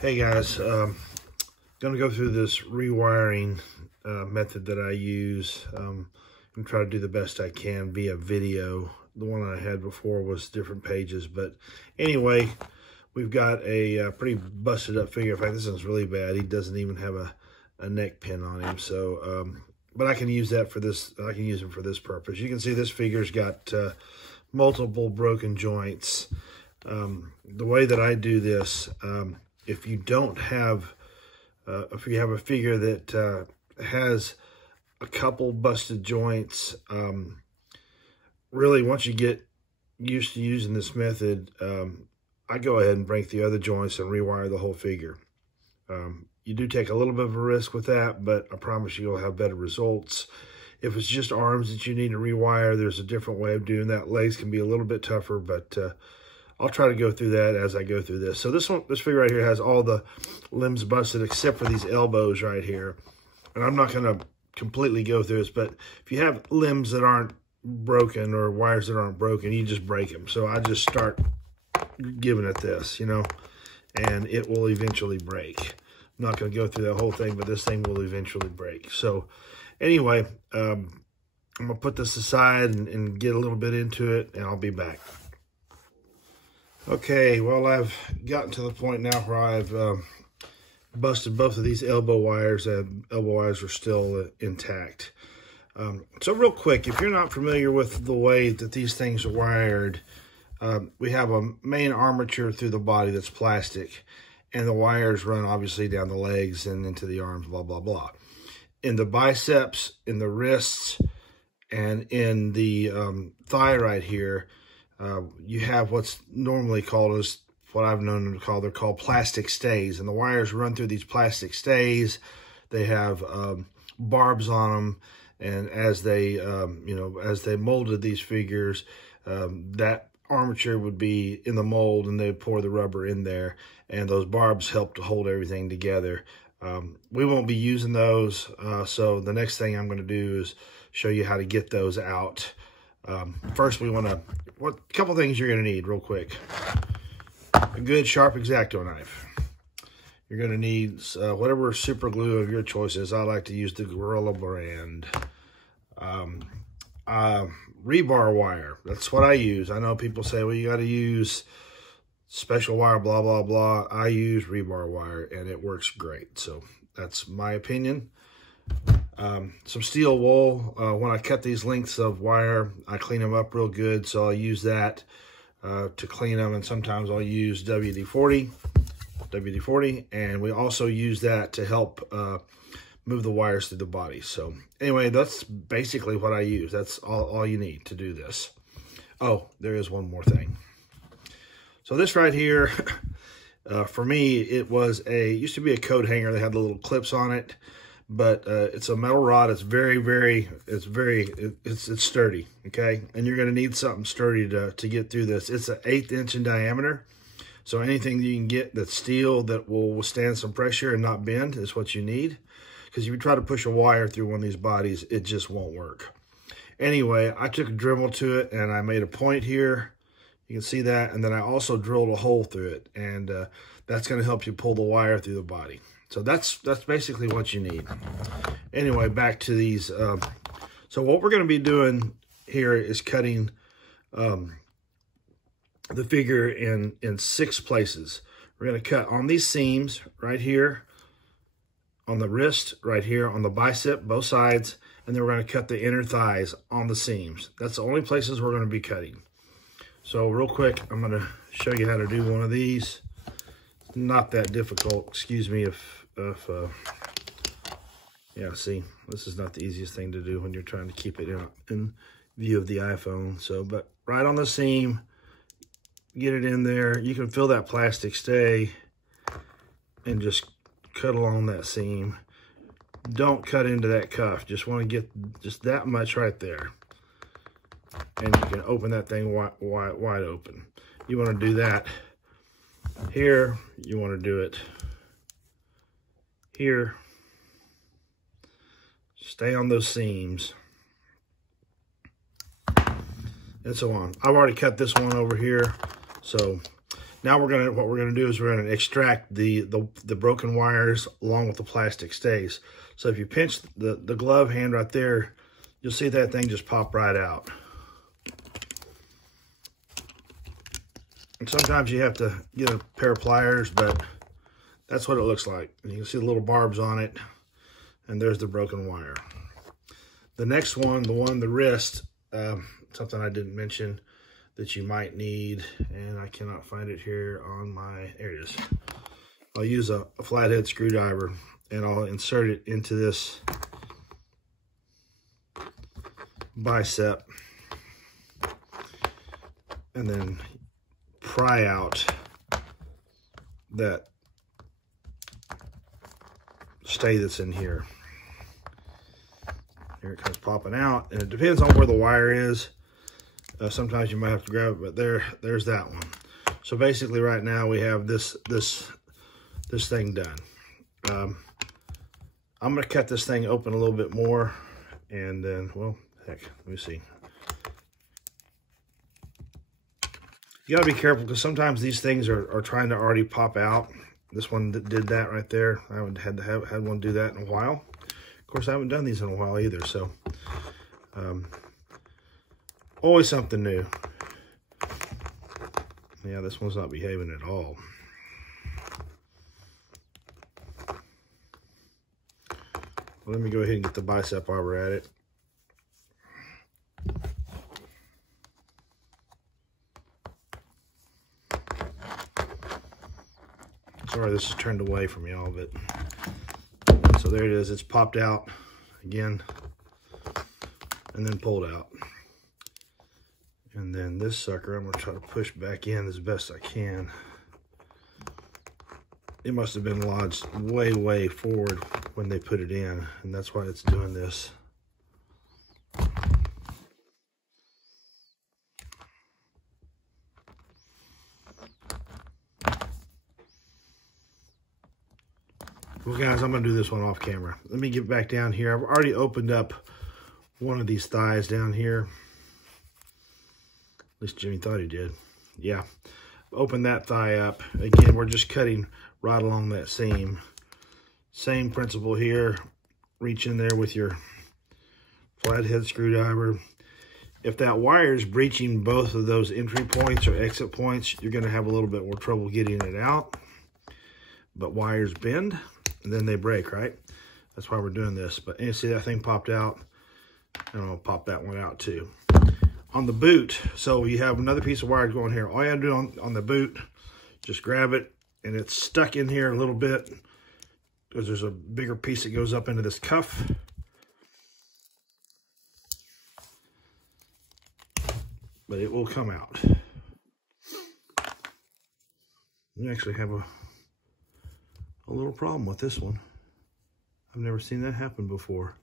Hey guys, going to go through this rewiring method that I use and try to do the best I can via video. The one I had before was different pages, but anyway, we've got a pretty busted up figure. In fact, this one's really bad. He doesn't even have a neck pin on him, so but I can use that for this. I can use him for this purpose. You can see this figure's got multiple broken joints. The way that I do this, if you don't have, if you have a figure that has a couple busted joints, really once you get used to using this method, I go ahead and break the other joints and rewire the whole figure. You do take a little bit of a risk with that, but I promise you'll have better results. If it's just arms that you need to rewire, there's a different way of doing that. Legs can be a little bit tougher, but I'll try to go through that as I go through this. So this figure right here has all the limbs busted except for these elbows right here. And I'm not going to completely go through this, but if you have limbs that aren't broken or wires that aren't broken, you just break them. So I just start giving it this, you know, and it will eventually break. I'm not going to go through that whole thing, but this thing will eventually break. So anyway, I'm going to put this aside and get a little bit into it, and I'll be back. Okay, well, I've gotten to the point now where I've busted both of these elbow wires, and elbow wires are still intact. So real quick, if you're not familiar with the way that these things are wired, we have a main armature through the body that's plastic, and the wires run obviously down the legs and into the arms, blah, blah, blah. In the biceps, in the wrists, and in the thigh right here, you have what's normally called as what I've known them to call, they're called plastic stays. And the wires run through these plastic stays. They have barbs on them. And as they, you know, as they molded these figures, that armature would be in the mold and they'd pour the rubber in there. And those barbs help to hold everything together. We won't be using those. So the next thing I'm going to do is show you how to get those out. First, we want to, a couple things you're going to need real quick. A good sharp X-Acto knife. You're going to need whatever super glue of your choice is. I like to use the Gorilla brand. Rebar wire. That's what I use. I know people say, well, you got to use special wire, blah, blah, blah. I use rebar wire, and it works great. So that's my opinion. Some steel wool. When I cut these lengths of wire, I clean them up real good, so I'll use that to clean them, and sometimes I'll use WD-40, and we also use that to help move the wires through the body. So anyway, that's basically what I use. That's all you need to do this. Oh, there is one more thing. So this right here, for me, it used to be a coat hanger that had the little clips on it. But it's a metal rod. It's it's sturdy, okay? And you're going to need something sturdy to get through this. It's an 1/8 inch in diameter. So anything you can get that's steel that will withstand some pressure and not bend is what you need. Because if you try to push a wire through one of these bodies, it just won't work. Anyway, I took a Dremel to it and I made a point here. You can see that. And then I also drilled a hole through it. And that's going to help you pull the wire through the body. So that's basically what you need. Anyway, back to these. So what we're going to be doing here is cutting the figure in 6 places. We're going to cut on these seams right here, on the wrist right here, on the bicep, both sides, and then we're going to cut the inner thighs on the seams. That's the only places we're going to be cutting. So real quick, I'm going to show you how to do one of these. Not that difficult. Excuse me if yeah, see, this is not the easiest thing to do when you're trying to keep it in view of the iPhone. So, but right on the seam, get it in there. You can fill that plastic stay and just cut along that seam. Don't cut into that cuff. Just want to get just that much right there. And you can open that thing wide open. You want to do that here. You want to do it here. Stay on those seams. And so on. I've already cut this one over here. So Now what we're gonna do is we're gonna extract the broken wires along with the plastic stays. So if you pinch the glove hand right there, you'll see that thing just pop right out. And sometimes you have to get a pair of pliers, but that's what it looks like. And you can see the little barbs on it, and there's the broken wire. The next one, the wrist, something I didn't mention that you might need, and I cannot find it here on my, there it is. I'll use a flathead screwdriver, and I'll insert it into this bicep, and then pry out that stay that's in here. Here it comes popping out, and it depends on where the wire is. Sometimes you might have to grab it, but there's that one. So basically right now we have this thing done. I'm gonna cut this thing open a little bit more, and then, well, heck, let me see. You gotta be careful, because sometimes these things are trying to already pop out. This one did that right there. I haven't had one do that in a while. Of course, I haven't done these in a while either, so always something new. Yeah, this one's not behaving at all. Well, let me go ahead and get the bicep while we're at it. Sorry, this is turned away from y'all, but so there it is. It's popped out again and then pulled out. And then this sucker, I'm gonna try to push back in as best I can. It must have been lodged way, way forward when they put it in, and that's why it's doing this. Well, guys, I'm gonna do this one off camera. Let me get back down here. I've already opened up one of these thighs down here. At least Jimmy thought he did. Yeah, open that thigh up. Again, we're just cutting right along that seam. Same principle here. Reach in there with your flathead screwdriver. If that wire is breaching both of those entry points or exit points, you're gonna have a little bit more trouble getting it out. But wires bend, and then they break, right? That's why we're doing this. But you see that thing popped out, and I'll pop that one out too. On the boot, so you have another piece of wire going here. All you have to do on the boot, just grab it, and it's stuck in here a little bit, because there's a bigger piece that goes up into this cuff. But it will come out. You actually have a little problem with this one. I've never seen that happen before.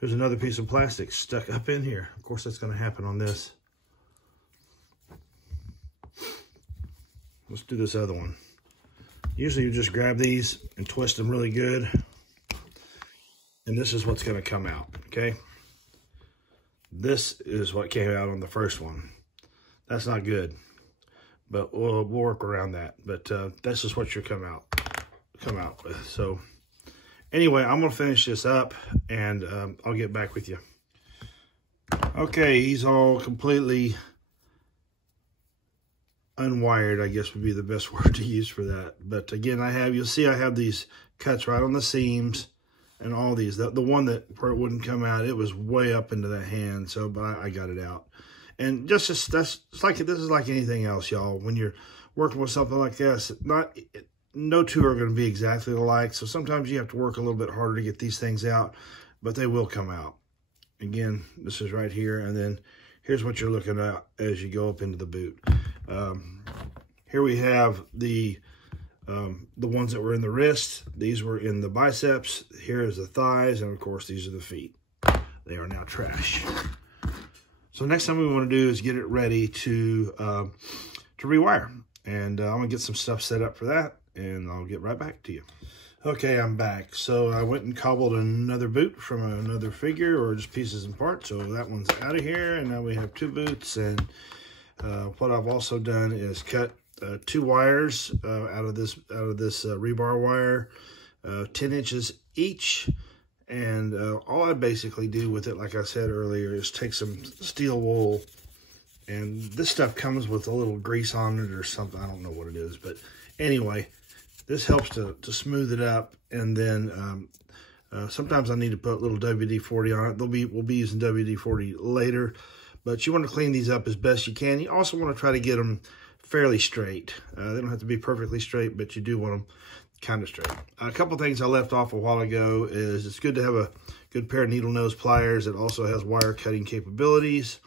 There's another piece of plastic stuck up in here. Of course, that's going to happen on this. Let's do this other one. Usually you just grab these and twist them really good. And this is what's going to come out, okay? This is what came out on the first one. That's not good, but we'll work around that. But this is what you'll come out with. So anyway, I'm gonna finish this up, and I'll get back with you. Okay, he's all completely unwired, I guess would be the best word to use for that. But again, you'll see I have these cuts right on the seams and all these. The one where it wouldn't come out, it was way up into the hand, so but I got it out. And this is like anything else, y'all. When you're working with something like this, no two are going to be exactly alike. So sometimes you have to work a little bit harder to get these things out, but they will come out. Again, this is right here, and then here's what you're looking at as you go up into the boot. Here we have the ones that were in the wrist. These were in the biceps. Here is the thighs, and of course these are the feet. They are now trash. So next time we want to do is get it ready to rewire, and I'm gonna get some stuff set up for that, and I'll get right back to you. Okay, I'm back. So I went and cobbled another boot from another figure, or just pieces and parts. So that one's out of here, and now we have two boots. And what I've also done is cut 2 wires out of this rebar wire, 10 inches each. And all I basically do with it, like I said earlier, is take some steel wool, and this stuff comes with a little grease on it or something. I don't know what it is, but anyway, this helps to smooth it up. And then sometimes I need to put a little WD-40 on it. We'll be using WD-40 later, but you want to clean these up as best you can. You also want to try to get them fairly straight. They don't have to be perfectly straight, but you do want them kind of straight. A couple things I left off a while ago is it's good to have a good pair of needle nose pliers that also has wire cutting capabilities.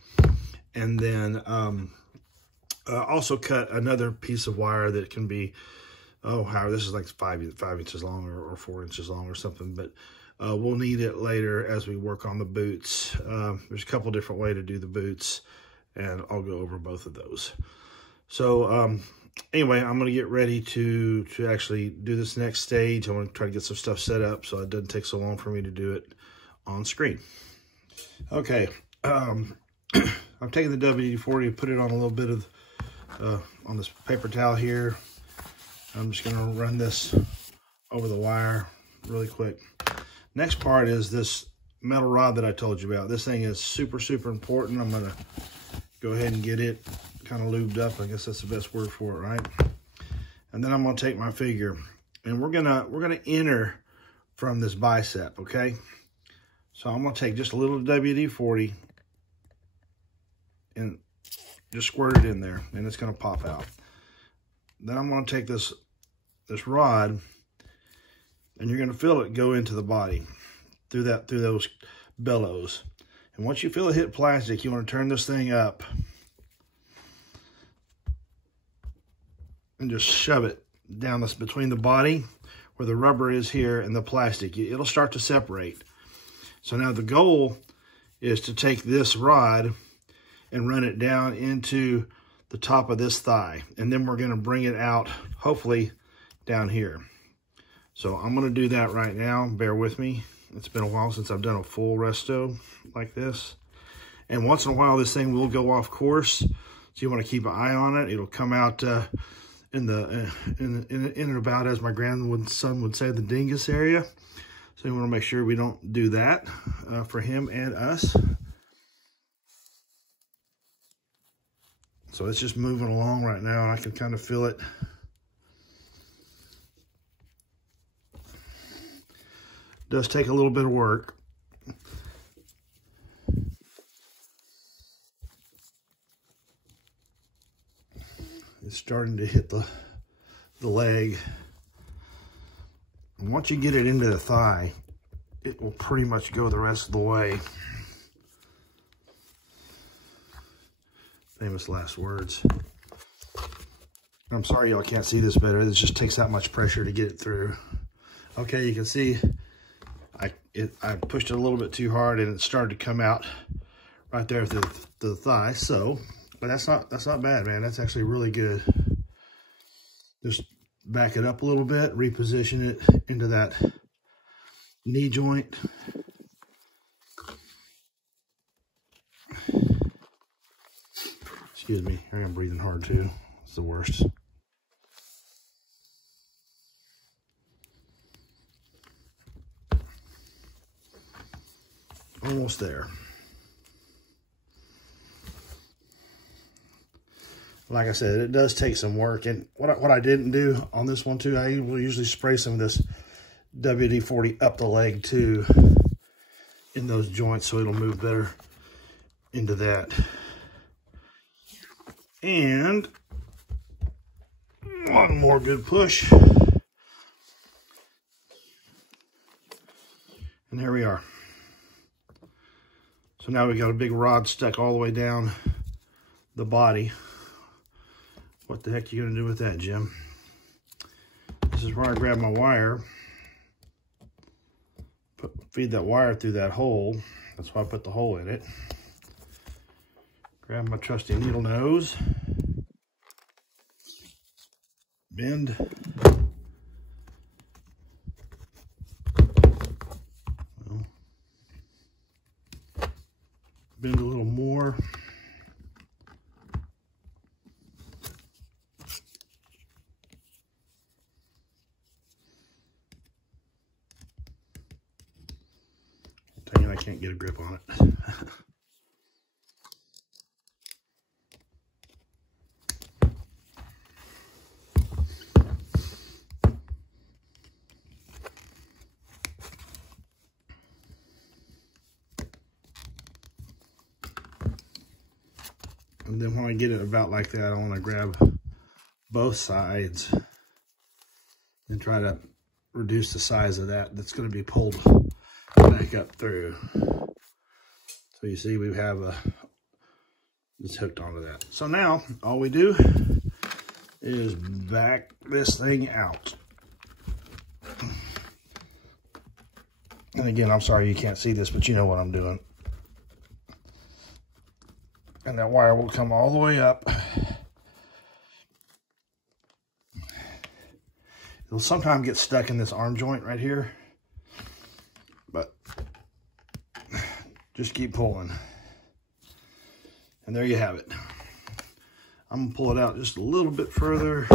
And then also cut another piece of wire that can be, this is like 5 inches long or 4 inches long or something, but we'll need it later as we work on the boots. There's a couple different ways to do the boots, and I'll go over both of those. So anyway, I'm going to get ready to actually do this next stage. I want to try to get some stuff set up so it doesn't take so long for me to do it on screen. Okay, I'm taking the WD-40 and put it on a little bit of, on this paper towel here. I'm just going to run this over the wire really quick. Next part is this metal rod that I told you about. This thing is super, super important. I'm going to go ahead and get it kind of lubed up. I guess that's the best word for it, right? And then I'm going to take my figure, and we're gonna enter from this bicep, okay? So I'm going to take just a little WD-40 and just squirt it in there, and it's going to pop out. Then I'm going to take this rod, and you're going to feel it go into the body through those bellows. And once you feel it hit plastic, you want to turn this thing up and just shove it down between the body where the rubber is here and the plastic. It'll start to separate. So now the goal is to take this rod and run it down into the top of this thigh. And then we're going to bring it out, hopefully, down here. So I'm going to do that right now. Bear with me. It's been a while since I've done a full resto like this. And once in a while, this thing will go off course. So you want to keep an eye on it. It'll come out in and about, as my grandson would say, the dingus area. So you want to make sure we don't do that for him and us. So it's just moving along right now, and I can kind of feel it. Does take a little bit of work. It's starting to hit the leg. And once you get it into the thigh, it will pretty much go the rest of the way. Famous last words. I'm sorry y'all can't see this better. This just takes that much pressure to get it through. Okay, you can see I pushed it a little bit too hard, and it started to come out right there at the thigh. So, but that's not bad, man. That's actually really good. Just back it up a little bit, reposition it into that knee joint. Excuse me, I am breathing hard too. It's the worst. Almost there. Like I said, it does take some work. And what I didn't do on this one too, I will usually spray some of this WD-40 up the leg too, in those joints, so it'll move better into that. And one more good push. And there we are. So now we got a big rod stuck all the way down the body. What the heck are you gonna do with that, Jim? This is where I grab my wire, feed that wire through that hole. That's why I put the hole in it. Grab my trusty needle nose, bend, bend a little more. can't get a grip on it. And then when I get it about like that, I want to grab both sides and try to reduce the size of that that's going to be pulled back up through. So you see we have it's hooked onto that. So now all we do is back this thing out. And again, I'm sorry you can't see this, but you know what I'm doing. And that wire will come all the way up. It'll sometimes get stuck in this arm joint right here, but just keep pulling. And there you have it. I'm gonna pull it out just a little bit further.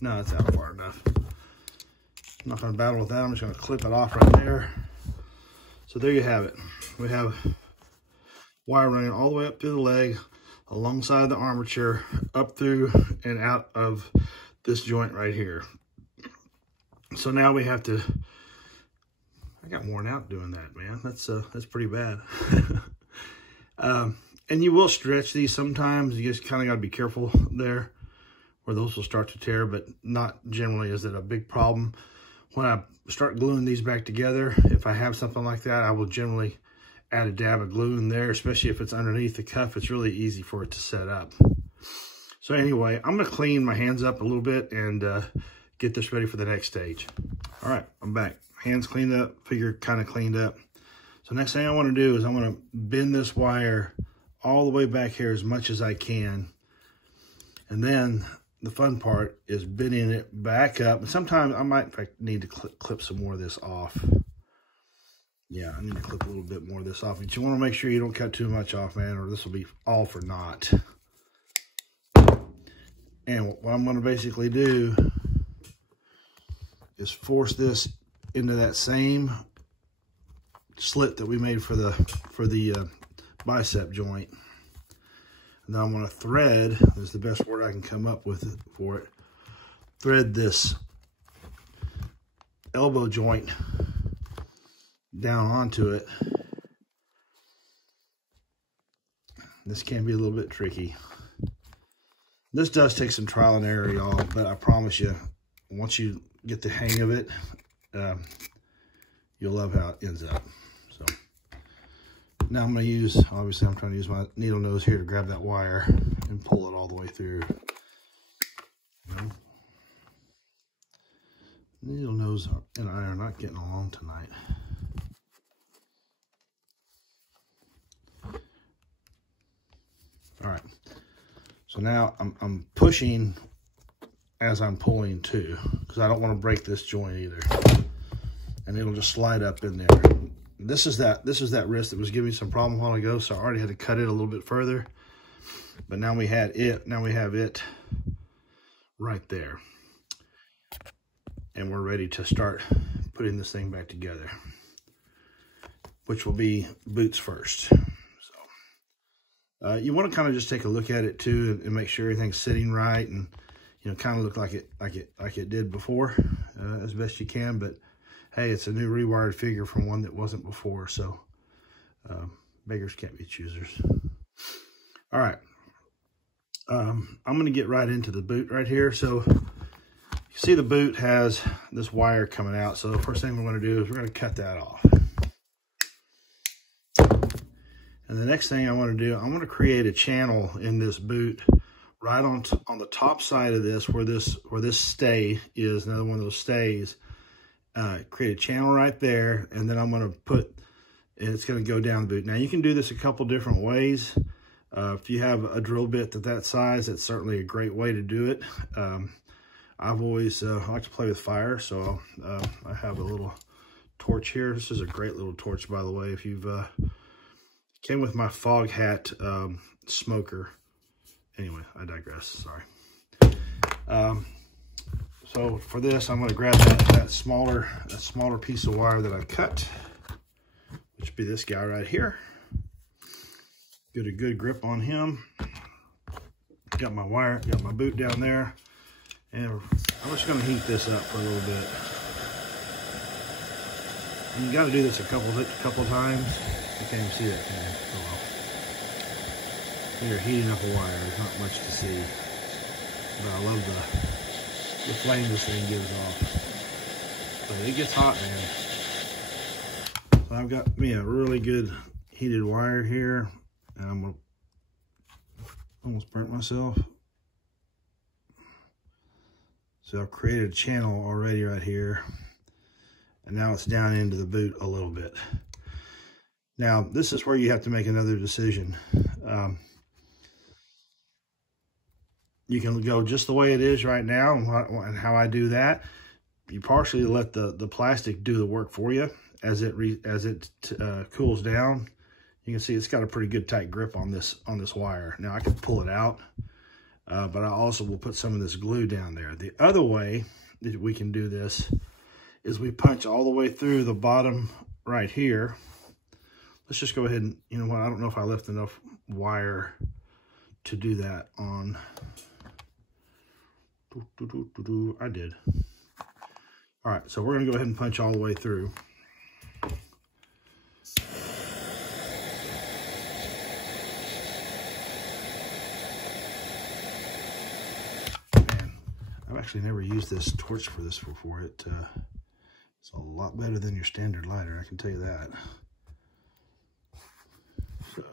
No, it's out far enough. I'm not gonna battle with that. I'm just gonna clip it off right there. So there you have it. We have wire running all the way up through the leg, alongside the armature, up through and out of this joint right here. So now we have to, I got worn out doing that, man. That's pretty bad. And you will stretch these sometimes. You just kind of got to be careful there, where those will start to tear, but not generally is it a big problem. When I start gluing these back together, if I have something like that, I will generally add a dab of glue in there, especially if it's underneath the cuff. It's really easy for it to set up. So anyway, I'm going to clean my hands up a little bit and get this ready for the next stage. All right, I'm back. Hands cleaned up, figure kind of cleaned up. So next thing I want to do is I'm going to bend this wire all the way back here as much as I can. And then the fun part is bending it back up. And sometimes I might in fact need to clip some more of this off. Yeah, I need to clip a little bit more of this off. But you want to make sure you don't cut too much off, man, or this will be all for naught. And what I'm going to basically do is force this into that same slit that we made for the bicep joint. And then I'm going to thread, this is the best word I can come up with for it, thread this elbow joint down onto it. This can be a little bit tricky. This does take some trial and error, y'all, but I promise you, once you get the hang of it, you'll love how it ends up. So now I'm going to use, obviously I'm trying to use my needle nose here to grab that wire and pull it all the way through. Needle nose and I are not getting along tonight. All right, so now I'm pushing as I'm pulling too, because I don't want to break this joint either. And it'll just slide up in there. This is that wrist that was giving me some problem a while ago, so I already had to cut it a little bit further. But now we have it right there. And we're ready to start putting this thing back together, which will be boots first. So you want to kind of just take a look at it too and make sure everything's sitting right, and you know, kind of look like it did before as best you can. But hey, it's a new rewired figure from one that wasn't before, so beggars can't be choosers. All right, I'm going to get right into the boot right here. So you see the boot has this wire coming out, so the first thing we're going to do is we're going to cut that off. And the next thing I want to do, I want to create a channel in this boot right on the top side of this, where this stay is, another one of those stays. Create a channel right there, and then I'm going to put, and it's going to go down the boot. Now you can do this a couple different ways. If you have a drill bit that size, that's certainly a great way to do it. I've always I like to play with fire, so I have a little torch here. This is a great little torch, by the way. If you've came with my fog hat smoker. Anyway, I digress. Sorry. So for this, I'm going to grab that smaller piece of wire that I cut which would be this guy right here. Get a good grip on him. Got my wire, got my boot down there. And I'm just gonna heat this up for a little bit. And you gotta do this a couple times. You can't even see that thing. Oh well. When you're heating up a wire, there's not much to see. But I love the flame this thing gives off. But it gets hot, man. So I've got me a really good heated wire here. And I'm gonna almost burnt myself. So I've created a channel already right here. And now it's down into the boot a little bit. Now, this is where you have to make another decision. You can go just the way it is right now, and how I do that. You partially let the plastic do the work for you as it cools down. You can see it's got a pretty good tight grip on this wire. Now I can pull it out, but I also will put some of this glue down there. The other way that we can do this is we punch all the way through the bottom right here. Let's just go ahead and, you know what, I don't know if I left enough wire to do that on. I did. All right, so we're gonna go ahead and punch all the way through. Man, I've actually never used this torch for this before. It's a lot better than your standard lighter, I can tell you that. So,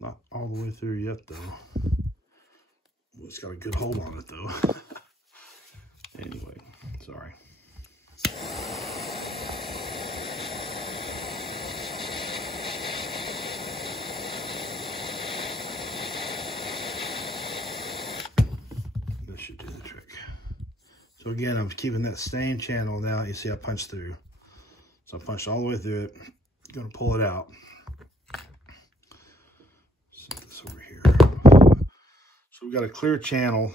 not all the way through yet, though. Well, it's got a good hold on it, though. Anyway, sorry. This should do the trick. So again, I'm keeping that same channel now. You see I punched through. So I punched all the way through it. I'm gonna pull it out. Set this over here. So we've got a clear channel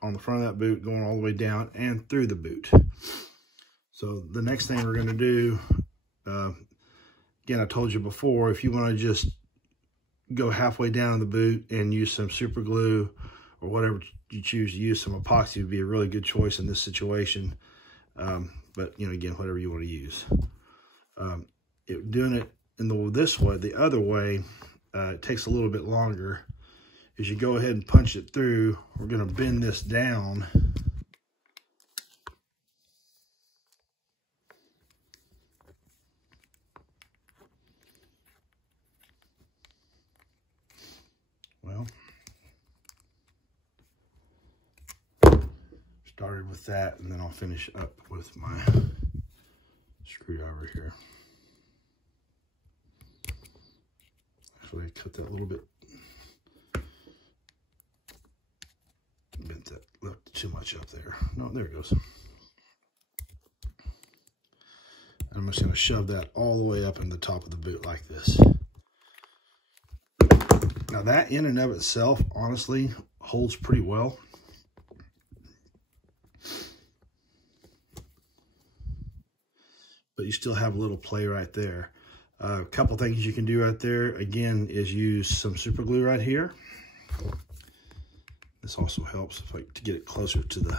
on the front of that boot going all the way down and through the boot. So the next thing we're gonna do, again, I told you before, if you wanna just go halfway down the boot and use some super glue or whatever you choose to use, some epoxy would be a really good choice in this situation. But, you know, again, whatever you want to use. Doing it in this way, the other way, it takes a little bit longer. As you go ahead and punch it through, we're going to bend this down. Well, started with that, and then I'll finish up with my screwdriver here. Actually, I cut that a little bit. Bent that, left too much up there. No, there it goes. I'm just going to shove that all the way up in the top of the boot like this. Now that in and of itself, honestly, holds pretty well. But you still have a little play right there. A couple things you can do right there, again, is use some super glue right here. This also helps if to get it closer to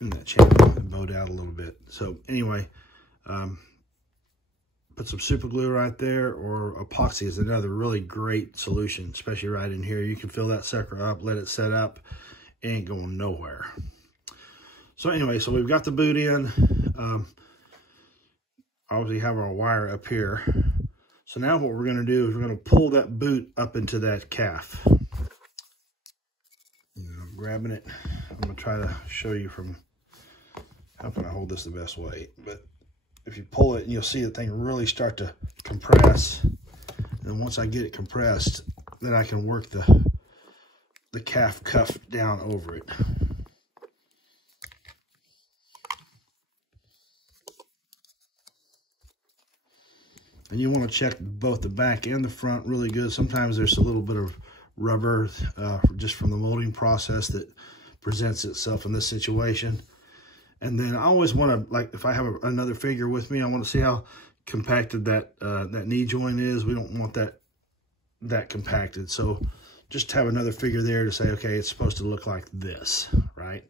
in that channel and bowed out a little bit. So anyway, put some super glue right there, or epoxy is another really great solution, especially right in here. You can fill that sucker up, let it set up, ain't going nowhere. So anyway, so we've got the boot in. Obviously have our wire up here. So now what we're going to do is we're going to pull that boot up into that calf. I'm grabbing it. I'm going to try to show you from how can I hold this the best way. But if you pull it, you'll see the thing really start to compress. And then once I get it compressed, then I can work the calf cuff down over it. And you want to check both the back and the front really good. Sometimes there's a little bit of rubber just from the molding process that presents itself in this situation. And then I always want to, like, if I have another figure with me, I want to see how compacted that that knee joint is. We don't want that compacted. So just have another figure there to say, okay, it's supposed to look like this, right?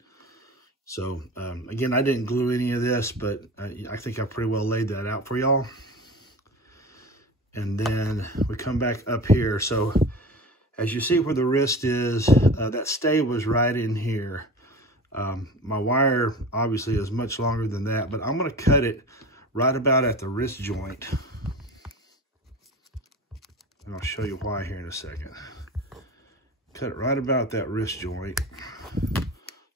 So again, I didn't glue any of this, but I think I pretty well laid that out for y'all. And then we come back up here. So as you see where the wrist is, that stay was right in here. My wire obviously is much longer than that, but I'm going to cut it right about at the wrist joint. And I'll show you why here in a second. Cut it right about that wrist joint.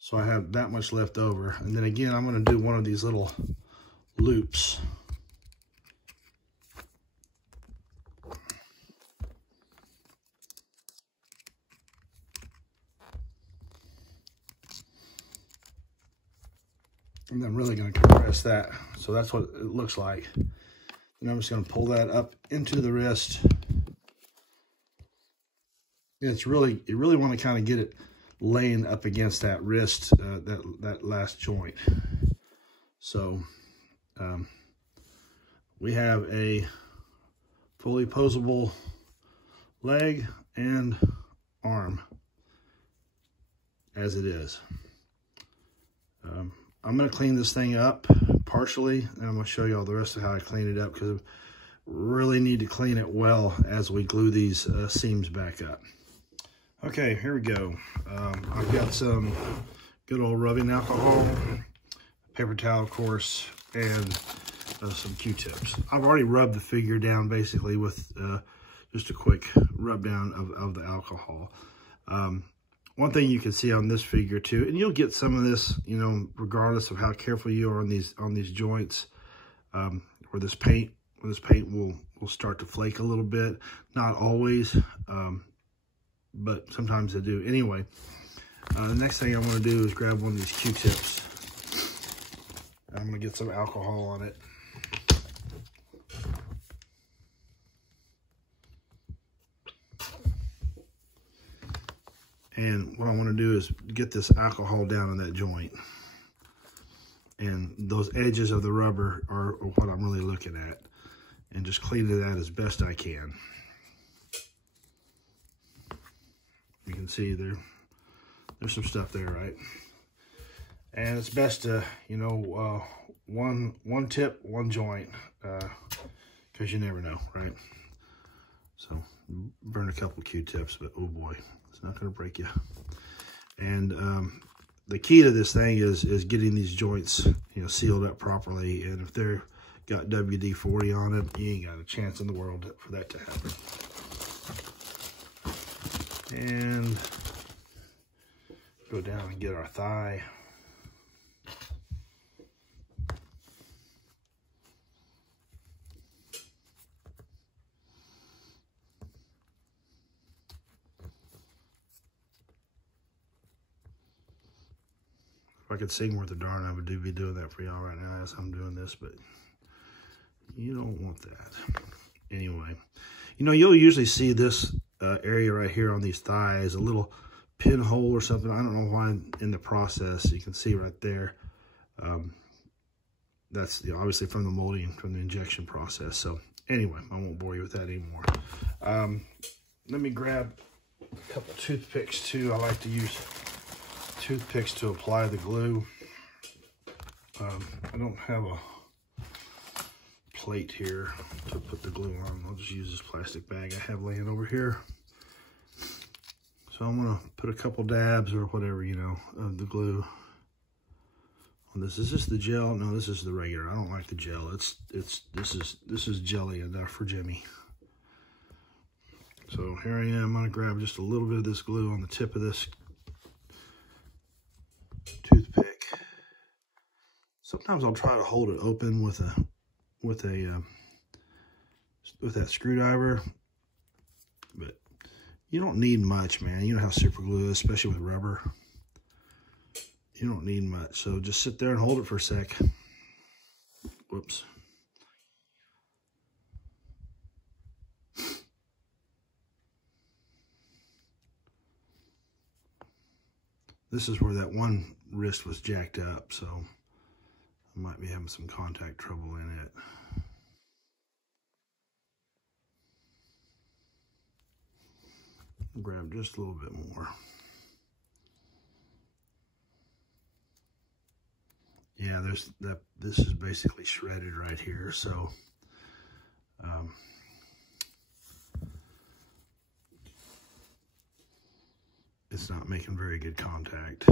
So I have that much left over. And then again, I'm going to do one of these little loops. And I'm really going to compress that. So that's what it looks like. And I'm just going to pull that up into the wrist. You really want to kind of get it laying up against that wrist, that last joint. So we have a fully posable leg and arm as it is. I'm going to clean this thing up partially, and I'm going to show you all the rest of how I clean it up, because I really need to clean it well as we glue these seams back up. Okay, here we go. I've got some good old rubbing alcohol, paper towel, of course, and some Q-tips. I've already rubbed the figure down basically with just a quick rub down of the alcohol. One thing you can see on this figure too, and you'll get some of this, you know, regardless of how careful you are on these joints, where this paint will start to flake a little bit. Not always, but sometimes they do. Anyway, the next thing I want to do is grab one of these Q-tips. I'm going to get some alcohol on it. And what I want to do is get this alcohol down in that joint. And those edges of the rubber are what I'm really looking at. And just clean it out as best I can. You can see there's some stuff there, right? And it's best to, you know, one tip, one joint, because you never know, right? So burn a couple Q-tips, but oh boy, it's not going to break you. And the key to this thing is getting these joints, you know, sealed up properly. And if they're got WD-40 on it, you ain't got a chance in the world for that to happen. And go down and get our thigh. If I could sing worth a darn, I would be doing that for y'all right now as I'm doing this, but you don't want that. Anyway, you know, you'll usually see this area right here on these thighs, a little pinhole or something. I don't know why in the process. You can see right there. That's, you know, obviously from the molding, from the injection process. So anyway, I won't bore you with that anymore. Let me grab a couple toothpicks too. I like to use toothpicks to apply the glue. I don't have a plate here to put the glue on. I'll just use this plastic bag I have laying over here. So I'm gonna put a couple dabs or whatever, you know, of the glue on this. Is this the gel? No, this is the regular. I don't like the gel. This is jelly enough for Jimmy. So here I am. I'm gonna grab just a little bit of this glue on the tip of this toothpick. Sometimes I'll try to hold it open with that screwdriver, but you don't need much, man. You know how super glue is, especially with rubber. You don't need much, so just sit there and hold it for a sec. Whoops. This is where that one wrist was jacked up, so I might be having some contact trouble in it. Grab just a little bit more. Yeah, this is basically shredded right here, so it's not making very good contact.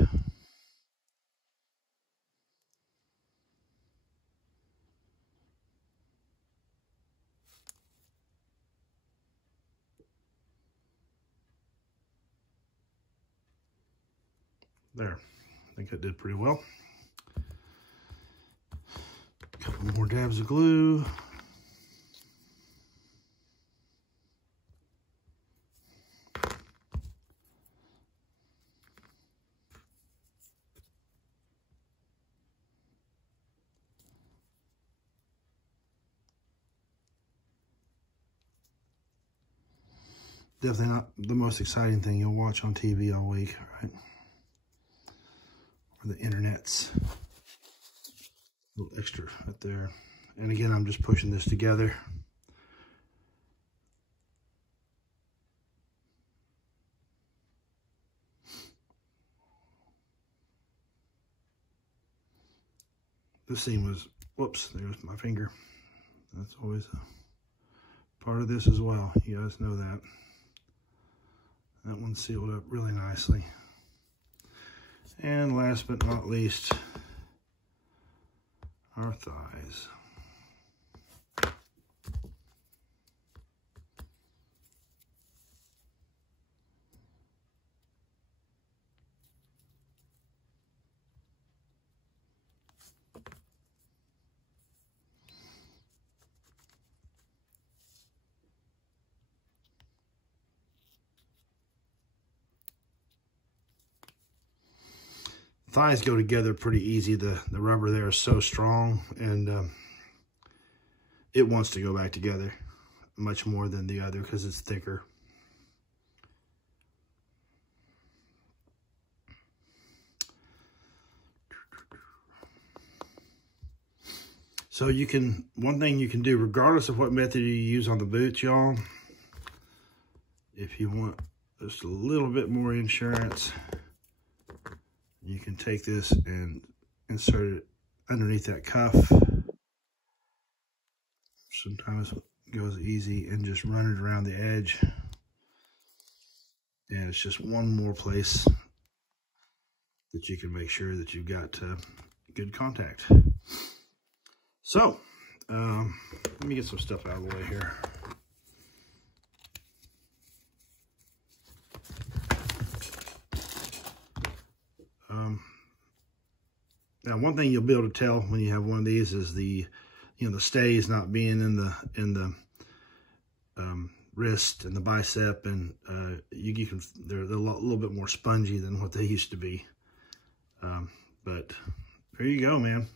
There, I think that did pretty well. A couple more dabs of glue. Definitely not the most exciting thing you'll watch on TV all week, right? Or the internets. A little extra right there. And again, I'm just pushing this together. This seam was, whoops, there's my finger. That's always a part of this as well. You guys know that. That one's sealed up really nicely. And last but not least, our thighs. Thighs go together pretty easy. The rubber there is so strong, and it wants to go back together much more than the other because it's thicker. So you can, one thing you can do, regardless of what method you use on the boots, y'all, if you want just a little bit more insurance, you can take this and insert it underneath that cuff. Sometimes it goes easy, and just run it around the edge. And it's just one more place that you can make sure that you've got good contact. So, let me get some stuff out of the way here. Now, one thing you'll be able to tell when you have one of these is the stays not being in the wrist and the bicep, and they're a little bit more spongy than what they used to be. But there you go, man.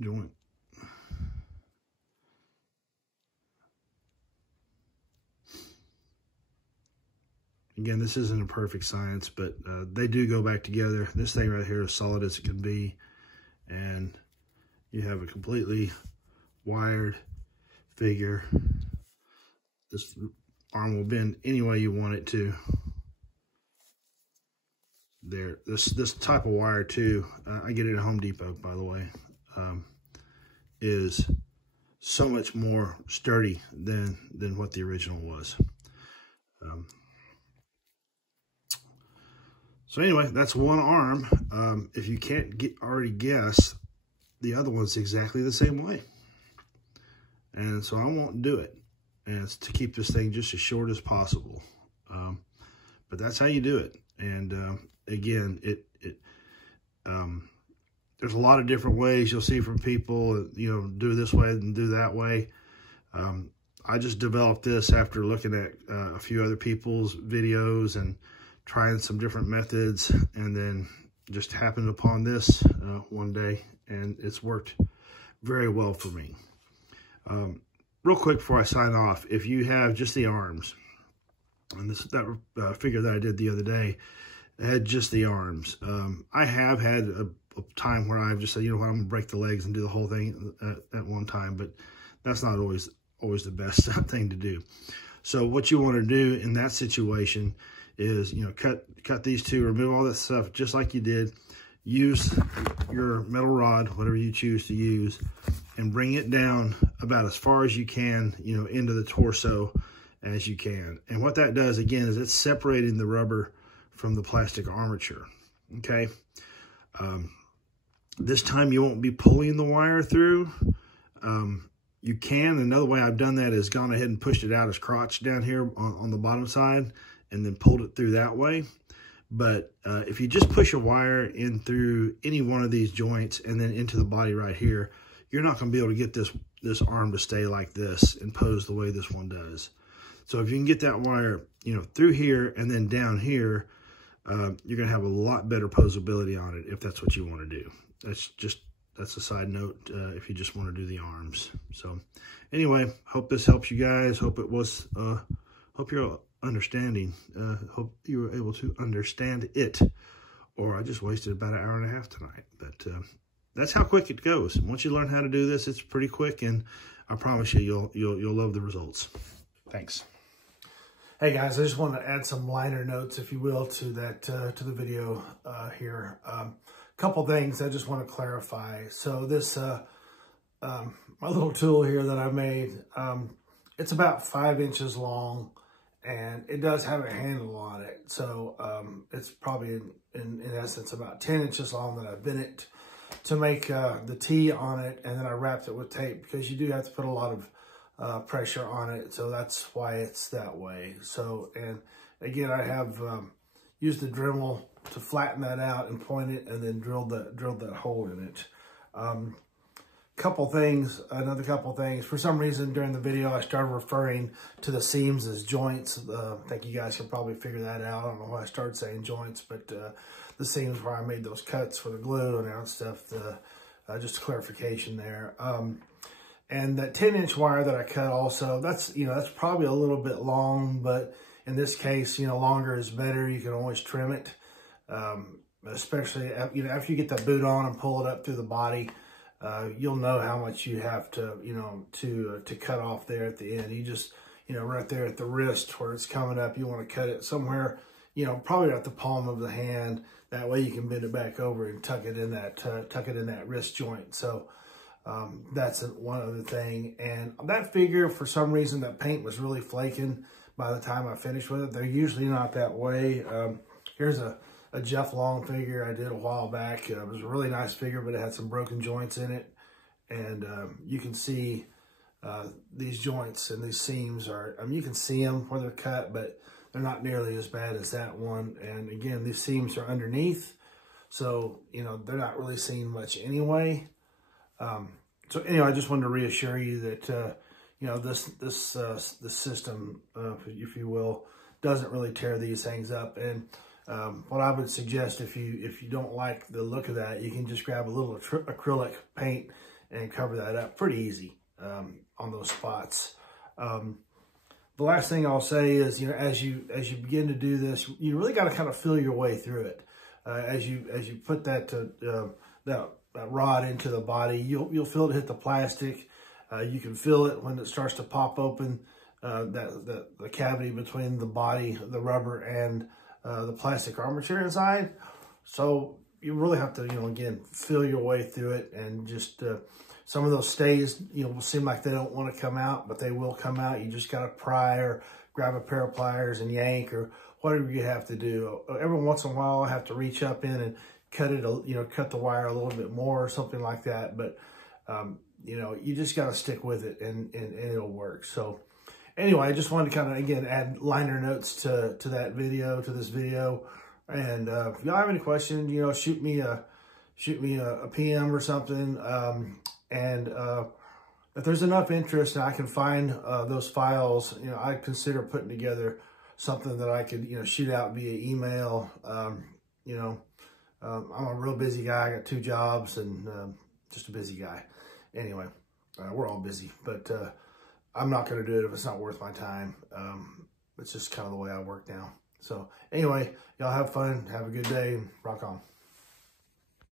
Joint. Again, this isn't a perfect science, but they do go back together. This thing right here is solid as it can be, and you have a completely wired figure. This arm will bend any way you want it to. There, this type of wire too, I get it at Home Depot, by the way, is so much more sturdy than what the original was. So anyway, that's one arm. If you can't already guess, the other one's exactly the same way. And so I won't do it. And it's to keep this thing just as short as possible. But that's how you do it. And again, there's a lot of different ways you'll see from people, do this way and do that way. I just developed this after looking at a few other people's videos and trying some different methods, and then just happened upon this one day, and it's worked very well for me. Real quick before I sign off, if you have just the arms, And that figure that I did the other day had just the arms. I have had a time where I've just said, you know what, I'm gonna break the legs and do the whole thing at one time, but that's not always the best thing to do. So what you want to do in that situation is, you know, cut these two, remove all that stuff just like you did. Use your metal rod, whatever you choose to use, and bring it down about as far as you can, you know, into the torso as you can. And what that does, again, is it's separating the rubber from the plastic armature, okay? This time you won't be pulling the wire through. You can. Another way I've done that is gone ahead and pushed it out as crotch down here on the bottom side and then pulled it through that way. But if you just push a wire in through any one of these joints and then into the body right here, you're not going to be able to get this arm to stay like this and pose the way this one does. So if you can get that wire, you know, through here and then down here, you're going to have a lot better posability on it if that's what you want to do. That's a side note if you just want to do the arms. So anyway, hope this helps you guys. Hope it was, hope you're understanding. Hope you were able to understand it. Or I just wasted about an hour and a half tonight. But that's how quick it goes. Once you learn how to do this, it's pretty quick, and I promise you, you'll love the results. Thanks. Hey guys, I just want to add some liner notes, if you will, to that to the video here. Couple things I just want to clarify. So this my little tool here that I made, it's about 5 inches long, and it does have a handle on it. So it's probably in essence about 10 inches long that I bent it to make the T on it, and then I wrapped it with tape because you do have to put a lot of pressure on it. So that's why it's that way. So, and again, I have used the Dremel to flatten that out and point it, and then drilled that hole in it. Another couple things. For some reason during the video, I started referring to the seams as joints. I think you guys can probably figure that out. I don't know why I started saying joints, but the seams where I made those cuts for the glue and that stuff, just a clarification there. And that 10-inch wire that I cut also, that's probably a little bit long, but in this case, longer is better. You can always trim it, especially, after you get that boot on and pull it up through the body. You'll know how much you have to, to cut off there at the end. You just, right there at the wrist where it's coming up, you want to cut it somewhere, probably at the palm of the hand. That way you can bend it back over and tuck it in that wrist joint. So that's one other thing. And that figure, for some reason, that paint was really flaking by the time I finished with it. They're usually not that way. Here's a Jeff Long figure I did a while back. It was a really nice figure, but it had some broken joints in it. And you can see these joints and these seams are, you can see them where they're cut, but they're not nearly as bad as that one. And again, these seams are underneath, so, they're not really seeing much anyway. So anyway, I just wanted to reassure you that, this system, if you will, doesn't really tear these things up. And what I would suggest, if you don't like the look of that, you can just grab a little acrylic paint and cover that up pretty easy on those spots. The last thing I'll say is, as you begin to do this, you really got to kind of feel your way through it. As you put that rod into the body, you'll feel it hit the plastic. You can feel it when it starts to pop open, the cavity between the body, the rubber, and the plastic armature inside. So you really have to, again, feel your way through it, and just some of those stays, will seem like they don't want to come out, but they will come out. You just got to pry or grab a pair of pliers and yank, or whatever you have to do. Every once in a while, I have to reach up in and cut it, cut the wire a little bit more or something like that. But, you just got to stick with it, and it'll work. So anyway, I just wanted to kind of, again, add liner notes to this video. And if y'all have any questions, shoot me a PM or something. And if there's enough interest and I can find those files, I'd consider putting together something that I could, shoot out via email. I'm a real busy guy. I got 2 jobs and just a busy guy. Anyway, we're all busy, but I'm not going to do it if it's not worth my time. It's just kind of the way I work now. So anyway, y'all have fun. Have a good day. And rock on.